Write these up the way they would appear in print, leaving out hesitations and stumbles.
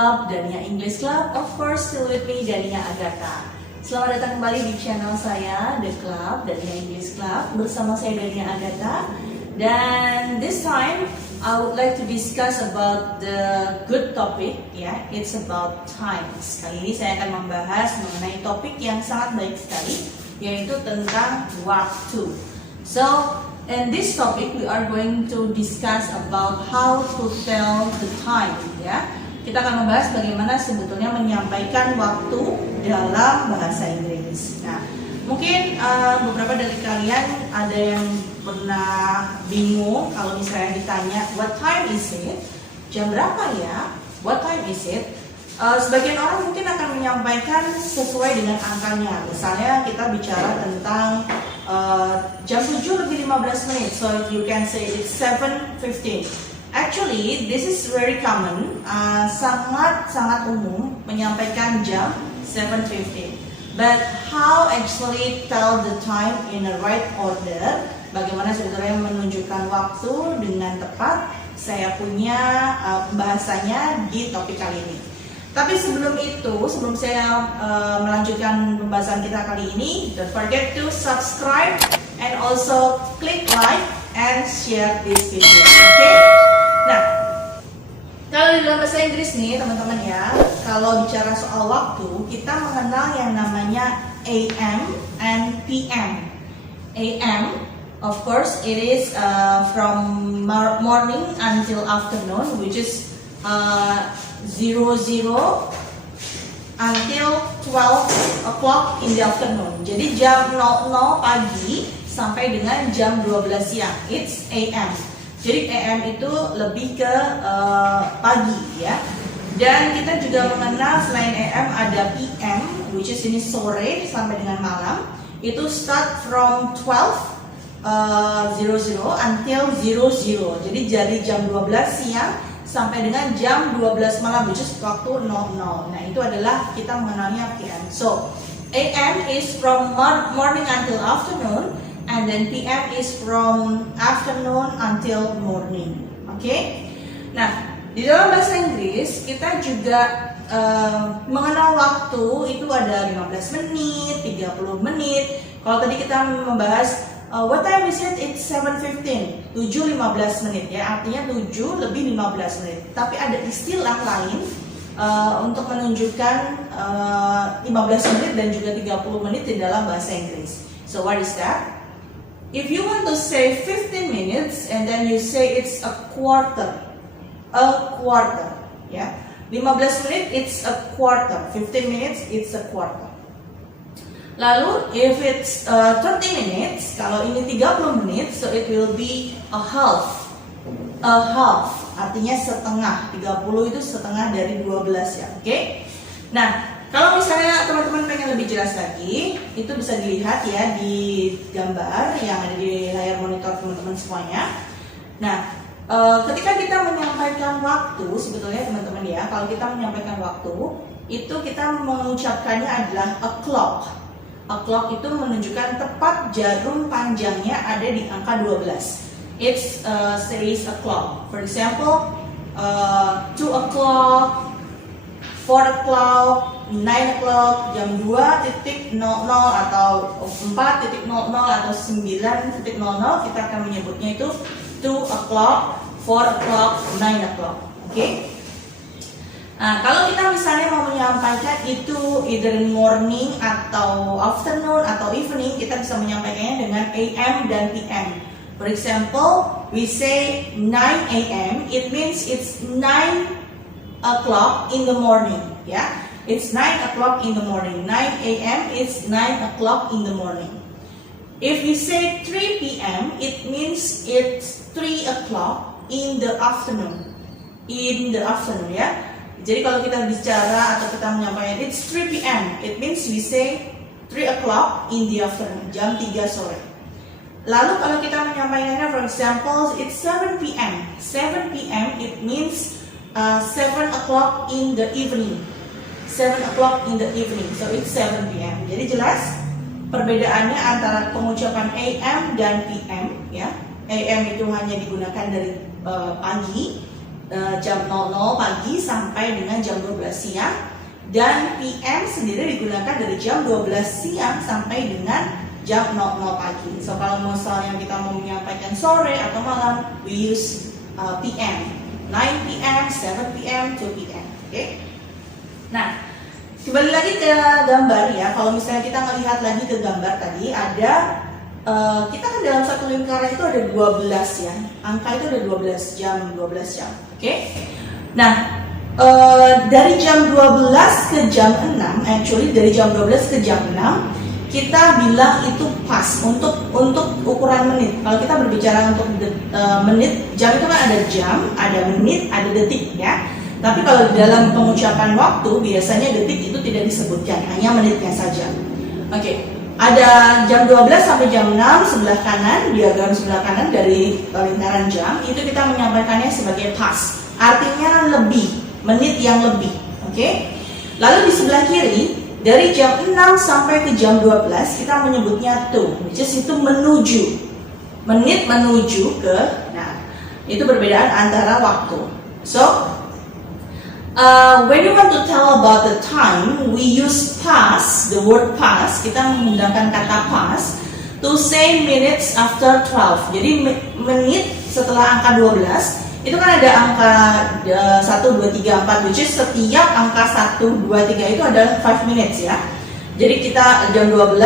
Club, Dania English Club. Of course, still with me, Dania Agatha. Selamat datang kembali di channel saya, The Club, Dania English Club. Bersama saya, Dania Agatha. Dan this time, I would like to discuss about the good topic. Ya, it's about times. Kali ini saya akan membahas mengenai topik yang sangat baik sekali, yaitu tentang waktu. So, in this topic, we are going to discuss about how to tell the time. Ya, kita akan membahas bagaimana sebetulnya menyampaikan waktu dalam bahasa Inggris. Nah, mungkin beberapa dari kalian ada yang pernah bingung kalau misalnya ditanya what time is it? Jam berapa ya? What time is it? Sebagian orang mungkin akan menyampaikan sesuai dengan angkanya. Misalnya kita bicara tentang jam 7:15. So you can say it's 7:15. Actually, this is very common. Sangat umum menyampaikan jam 7:15. But how actually tell the time in the right order? Bagaimana sebetulnya menunjukkan waktu dengan tepat? Saya punya pembahasannya di topik kali ini. Tapi sebelum itu, sebelum saya melanjutkan pembahasan kita kali ini, don't forget to subscribe and also click like and share this video. Okay? Nah, kalau di dalam bahasa Inggris nih teman-teman ya, kalau bicara soal waktu, kita mengenal yang namanya AM and PM. AM, of course, it is from morning until afternoon, which is 00 until 12 o'clock in the afternoon. Jadi jam 00 pagi sampai dengan jam 12 siang. It's AM. Jadi AM itu lebih ke pagi ya. Dan kita juga mengenal selain AM ada PM, which is ini sore sampai dengan malam. Itu start from 12:00 until 00. Jadi dari jam 12 siang sampai dengan jam 12 malam, which is waktu 00. Nah, itu adalah kita mengenalnya PM. So, AM is from morning until afternoon, and then PM is from afternoon until morning. Okay? Nah, di dalam bahasa Inggris kita juga mengenal waktu itu ada 15 menit, 30 menit. Kalau tadi kita membahas what time is it? It's 7:15. 7:15 menit ya. Artinya 7 lebih 15 menit. Tapi ada istilah lain untuk menunjukkan 15 menit dan juga 30 menit di dalam bahasa Inggris. So what is that? If you want to say 15 minutes and then you say it's a quarter. A quarter, ya. 15 menit it's a quarter. 15 minutes it's a quarter. Lalu if it's 30 minutes, kalau ini 30 menit, so it will be a half. A half, artinya setengah. 30 itu setengah dari 12 ya, oke? Nah, kalau misalnya teman-teman pengen lebih jelas lagi, itu bisa dilihat ya di gambar yang ada di layar monitor teman-teman semuanya. Nah, ketika kita menyampaikan waktu, sebetulnya teman-teman ya, kalau kita menyampaikan waktu, itu kita mengucapkannya adalah a clock. A clock itu menunjukkan tepat jarum panjangnya ada di angka 12. It says a clock. For example, 2 o'clock, 4 o'clock, 9 o'clock, jam 2.00 atau 4.00 atau 9.00, kita akan menyebutnya itu 2 o'clock, 4 o'clock, 9 o'clock. Oke? Nah, kalau kita misalnya mau menyampaikan itu either in morning atau afternoon atau evening, kita bisa menyampaikannya dengan AM dan PM. For example, we say 9 AM, it means it's 9 o'clock in the morning, ya. It's 9 o'clock in the morning. 9 AM is 9 o'clock in the morning. If we say 3 PM, it means it's 3 o'clock in the afternoon. In the afternoon, ya. Jadi kalau kita bicara atau kita menyampaikan it's 3 PM, it means we say 3 o'clock in the afternoon, jam 3 sore. Lalu kalau kita menyampaikannya, for example, it's 7 PM. 7 PM, it means 7 o'clock in the evening. 7 o'clock in the evening, so it's 7 PM. Jadi jelas perbedaannya antara pengucapan AM dan PM, ya. AM itu hanya digunakan dari pagi, jam 00 pagi sampai dengan jam 12 siang. Dan PM sendiri digunakan dari jam 12 siang sampai dengan jam 00 pagi. So kalau misalnya kita mau menyampaikan sore atau malam, we use PM. 9 PM, 7 PM, 2 PM. Oke. Nah, kembali lagi ke gambar ya. Kalau misalnya kita melihat lagi ke gambar tadi, ada kita kan dalam satu lingkaran itu ada 12 ya. Angka itu ada 12 jam, 12 jam. Oke. Nah, dari jam 12 ke jam 6, actually dari jam 12 ke jam 6 kita bilang itu pas untuk ukuran menit. Kalau kita berbicara untuk menit, jam itu kan ada jam, ada menit, ada detik ya. Tapi kalau dalam pengucapan waktu biasanya detik itu tidak disebutkan, hanya menitnya saja. Oke, ada jam 12 sampai jam 6 sebelah kanan, diagram sebelah kanan dari lingkaran jam, itu kita menyampaikannya sebagai pas. Artinya lebih, menit yang lebih. Oke. Lalu di sebelah kiri dari jam 6 sampai ke jam 12 kita menyebutnya to, which is itu menuju. Menit menuju ke, nah itu perbedaan antara waktu. So, when you want to tell about the time, we use pass, the word pass, kita menggunakan kata pass to say minutes after 12. Jadi menit setelah angka 12 itu kan ada angka 1, 2, 3, 4, which is setiap angka 1, 2, 3 itu adalah 5 minutes ya. Jadi kita jam 12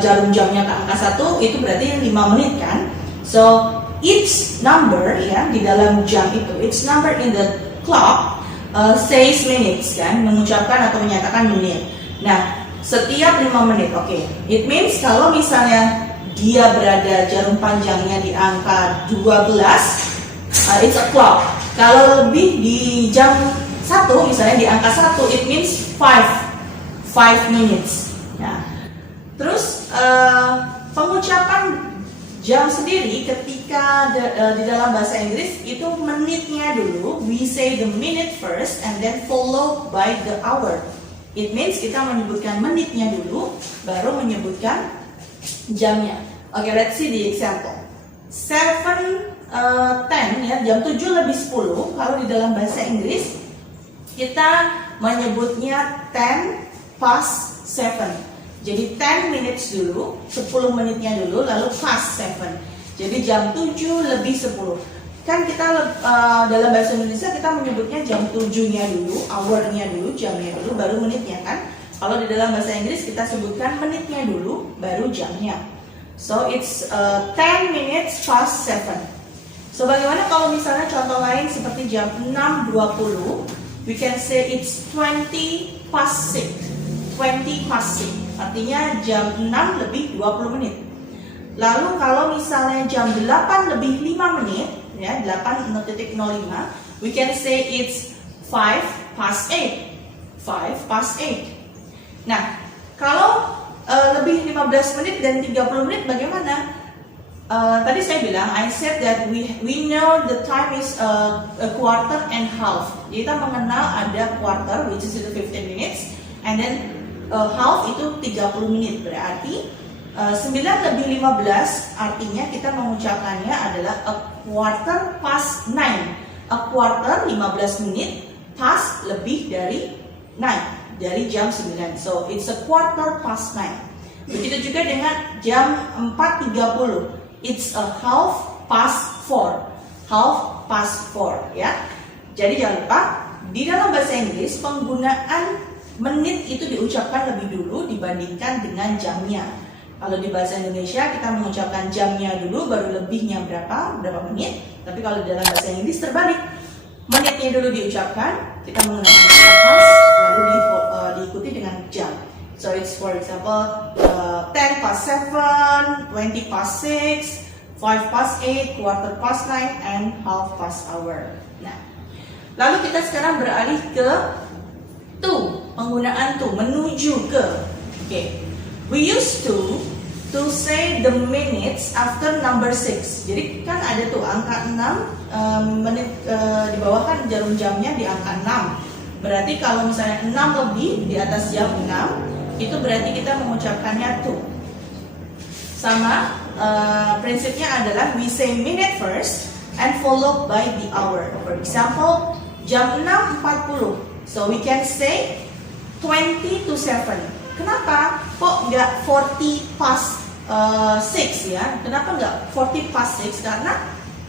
jarum jamnya ke angka 1 itu berarti 5 menit kan. So each number ya di dalam jam itu, each number in the clock says minutes kan, mengucapkan atau menyatakan menit. Nah, setiap 5 menit, oke. It means kalau misalnya dia berada jarum panjangnya di angka 12, it's a clock. Kalau lebih di jam 1, misalnya di angka 1, it means 5 minutes. Nah, terus pengucapan jam sendiri ketika di dalam bahasa Inggris itu menitnya dulu, we say the minute first and then followed by the hour. It means kita menyebutkan menitnya dulu, baru menyebutkan jamnya. Okay, let's see the example. 7:10 ya, jam 7 lebih 10. Kalau di dalam bahasa Inggris kita menyebutnya 10 past 7. Jadi 10 minutes dulu, 10 menitnya dulu, lalu past 7. Jadi jam 7 lebih 10. Kan kita dalam bahasa Indonesia kita menyebutnya jam 7-nya dulu, hour-nya dulu, jamnya dulu, baru menitnya kan. Kalau di dalam bahasa Inggris kita sebutkan menitnya dulu, baru jamnya. So it's 10 minutes past 7. So bagaimana kalau misalnya contoh lain seperti jam 6.20, we can say it's 20 past 6. 20 past 6. Artinya jam 6 lebih 20 menit. Lalu kalau misalnya jam 8 lebih 5 menit, ya 8.05, we can say it's 5 past 8. 5 past 8. Nah, kalau lebih 15 menit dan 30 menit bagaimana? Tadi saya bilang, I said that we know the time is a quarter and half. Jadi kita mengenal ada quarter, which is 15 minutes, and then half itu 30 menit. Berarti 9 lebih 15 artinya kita mengucapkannya adalah a quarter past 9. A quarter 15 menit, past lebih dari 9, dari jam 9. So it's a quarter past 9. Begitu juga dengan jam 4.30. It's a half past 4. Half past 4 ya. Jadi jangan lupa di dalam bahasa Inggris penggunaan menit itu diucapkan lebih dulu dibandingkan dengan jamnya. Kalau di bahasa Indonesia kita mengucapkan jamnya dulu baru lebihnya berapa menit. Tapi kalau di dalam bahasa Inggris terbalik. Menitnya dulu diucapkan, kita menggunakan kata past lalu diikuti dengan jam. So it's for example 10 past 7, 20 past 6, 5 past 8, quarter past 9, and half past hour. Nah, lalu kita sekarang beralih ke to, penggunaan to, menuju ke. Okay. We used to say the minutes after number 6. Jadi kan ada tuh angka 6 menit di bawah kan jarum jamnya di angka 6. Berarti kalau misalnya 6 lebih di atas jam 6 itu berarti kita mengucapkannya to. Sama prinsipnya adalah we say minute first and followed by the hour. For example, jam 6.40. So we can say 20 to 7. Kenapa? Kok nggak 40 past 6 ya? Kenapa nggak 40 past 6? Karena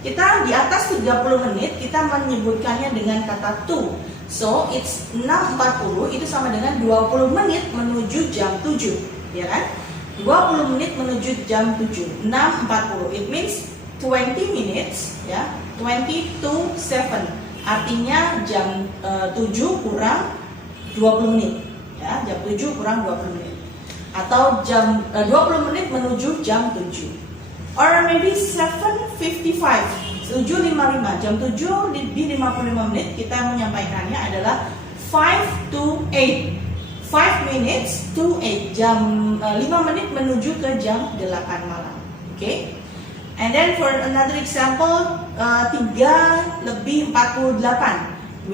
kita di atas 30 menit kita menyebutkannya dengan kata to. So it's 6.40 itu sama dengan 20 menit menuju jam 7, ya kan? 20 menit menuju jam 7. 6.40 it means 20 minutes ya, 20 to 7. Artinya jam 7 kurang 20 menit ya, jam 7 kurang 20 menit. Atau jam 20 menit menuju jam 7. Or maybe 7:55, 7.55, jam 7 lebih 55 menit kita menyampaikannya adalah 5 to 8. 5 minutes to 8, jam 5 menit menuju ke jam 8 malam. Okay? And then for another example, 3 lebih 48.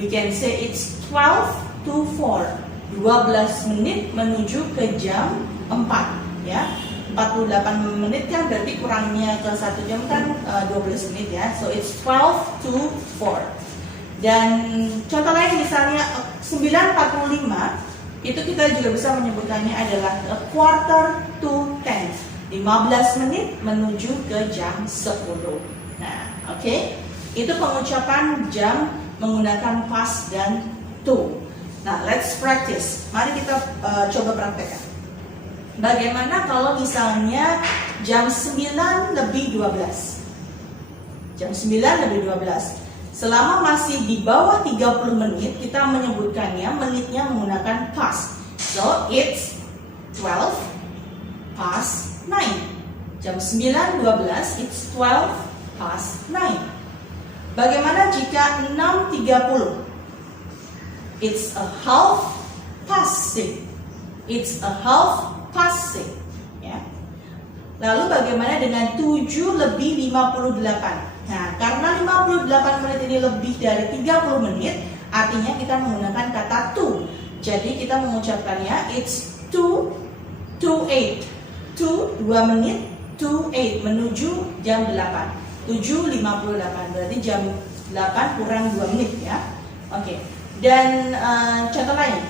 We can say it's 12 to 4. 12 menit menuju ke jam 4 ya. 48 menit kan berarti kurangnya ke 1 jam kan 12 menit ya. So it's 12 to 4. Dan contoh lain misalnya 9.45 itu kita juga bisa menyebutkannya adalah a quarter to 10. 15 menit menuju ke jam 10. Nah, oke. Itu pengucapan jam menggunakan past dan to. Nah, let's practice. Mari kita coba praktekkan. Bagaimana kalau misalnya jam 9 lebih 12? Jam 9 lebih 12. Selama masih di bawah 30 menit, kita menyebutkannya menitnya menggunakan past. So, it's 12 past 9. Jam 9.12, it's 12 past 9. Bagaimana jika 6.30? It's a half past 6. It's a half past 6. Ya. Lalu bagaimana dengan 7 lebih 58? Nah, karena 58 menit ini lebih dari 30 menit, artinya kita menggunakan kata to. Jadi kita mengucapkannya it's 2 to 8. 2 menit to 8 menuju jam 8. 7.58 berarti jam 8 kurang 2 menit ya. Oke. Dan contoh lain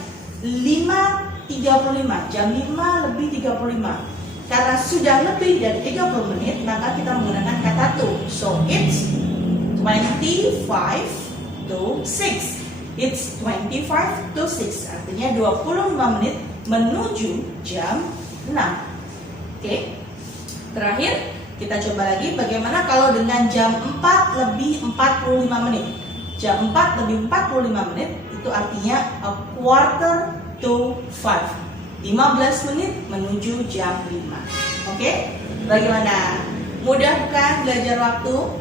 5.35, jam 5 lebih 35. Karena sudah lebih dari 30 menit, maka kita menggunakan kata to. So it's 25 to 6. It's 25 to 6. Artinya 25 menit menuju jam 6. Oke. Terakhir, kita coba lagi bagaimana kalau dengan jam 4 lebih 45 menit. Jam 4 lebih 45 menit itu artinya a quarter to 5. 15 menit menuju jam 5. Oke? Bagaimana? Mudah bukan belajar waktu?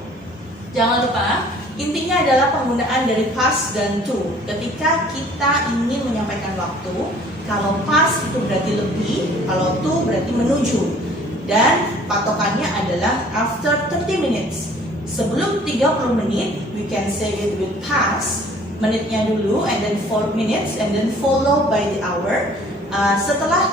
Jangan lupa, intinya adalah penggunaan dari past dan to. Ketika kita ingin menyampaikan waktu, kalau past itu berarti lebih, kalau to berarti menuju. Dan patokannya adalah after 30 minutes. Sebelum 30 menit, we can say it with past, menitnya dulu, and then 4 minutes, and then followed by the hour. Setelah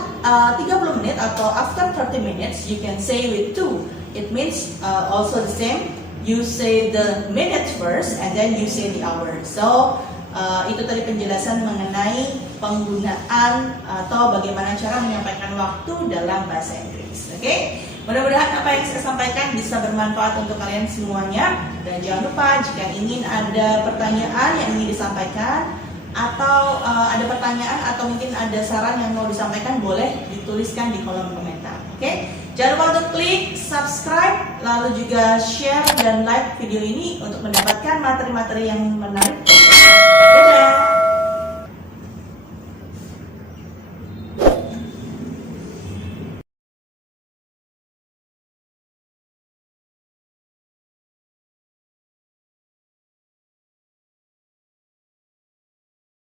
30 menit atau after 30 minutes, you can say with to. It means also the same. You say the minutes first, and then you say the hour. So itu tadi penjelasan mengenai penggunaan atau bagaimana cara menyampaikan waktu dalam bahasa Inggris. Oke? Mudah-mudahan apa yang saya sampaikan bisa bermanfaat untuk kalian semuanya. Dan jangan lupa jika ingin ada pertanyaan yang ingin disampaikan, atau ada pertanyaan atau mungkin ada saran yang mau disampaikan, boleh dituliskan di kolom komentar. Oke? Jangan lupa untuk klik subscribe, lalu juga share dan like video ini untuk mendapatkan materi-materi yang menarik.